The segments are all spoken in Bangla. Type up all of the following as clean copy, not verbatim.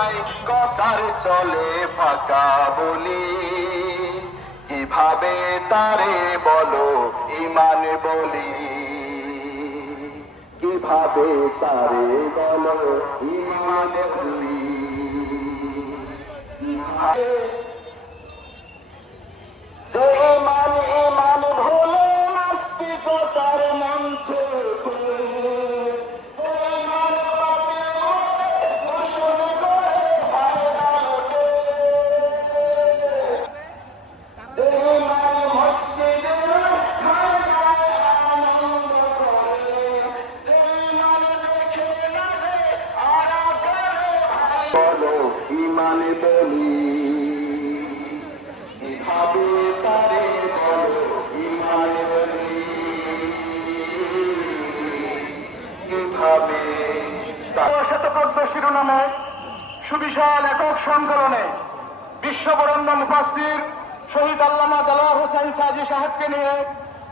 নাই, কথার চলে ফাঁকা বলি। কিভাবে তারে বলো ঈমান বলি, কিভাবে তারে বলো ঈমান বলি। যে ঈমান ঈমান ভুলে নাস্তিকতার মঞ্চে বলো ঈমান বলি, কিভাবে তারে বলো ঈমান বলি, কিভাবে। ১৭১৪ শিরোনামে সুবিশাল একক সংকলনে বিশ্ববরেণ্য মুফাসসির শহীদ আল্লামা দেলোয়ার হোসেন সাজি সাহেবকে নিয়ে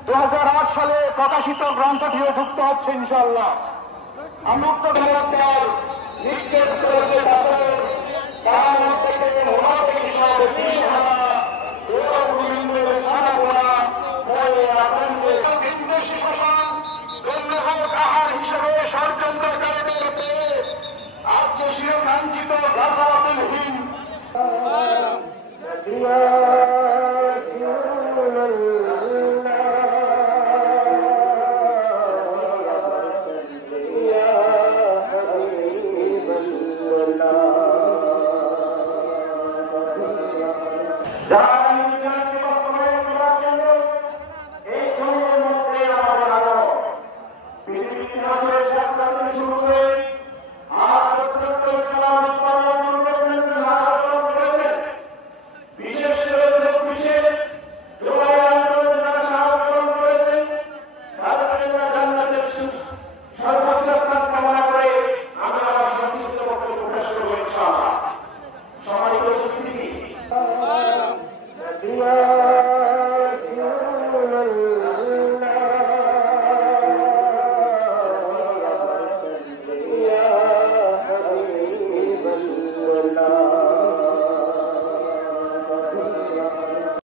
২০০৮ সালে প্রকাশিত গ্রন্থটিও যুক্ত হচ্ছে ইনশাআল্লাহ। আমরা উক্ত গ্রন্থের নির্দেশ করেছে তাদের কারণ থেকে মুনাফিক হিসাবে দিশেহারা গোবিন্দের সানাপোনা মনে আতঙ্কে ভিনদেশী শাসন গণ্যভোগ আহার হিসেবে ষড়যন্ত্রকারীদের পেয়ে আছে শিরোকাঙ্ক্ষিত রাজাতুলহীন। যারা